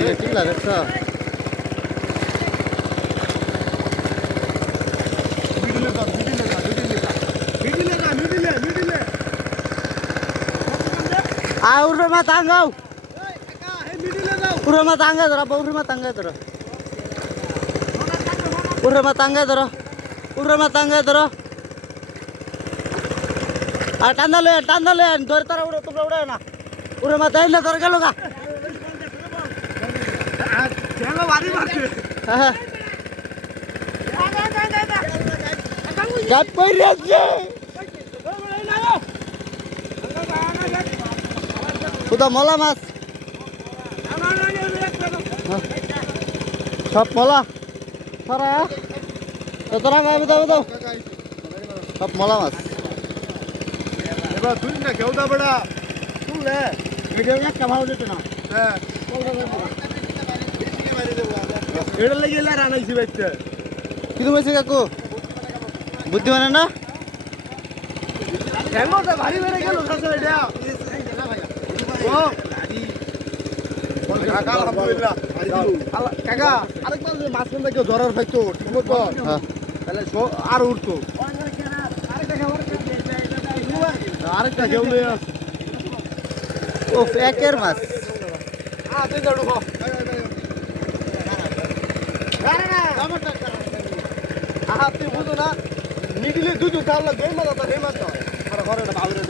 টিলা দেখছো urma tangga urma tangga dora urma tangga dora urma tangga dora urma tangga dora tanda le dor tara udah tuh udah na urma tangga dora gelo ga chalo bari marche gat koi rache udah mola mas sop mola sara ya totora ga betul sop mola mas এবার তুই না কেউ দা বড়া তুলে video একটা ভালো দিতে না হ্যাঁ এটা লাগি এলা রানাইছি বাইতে কিন্তু বলছি কাকু বুদ্ধিমান না কেন তো ভারী বেড়ে গেল কাছে এটা ও কাকা আলহামদুলিল্লাহ কাকা আরেকবার যে মাছখান থেকে ধরার পাইতো ঠিক মতো তাহলে আর উঠতো আরেকটা কেউ নেই আছে ও একের মাছ তুই যাড়ু হো তুই বুঝো না মিডিলে দুধ খাওয়া লাগে মাছ আর ঘরে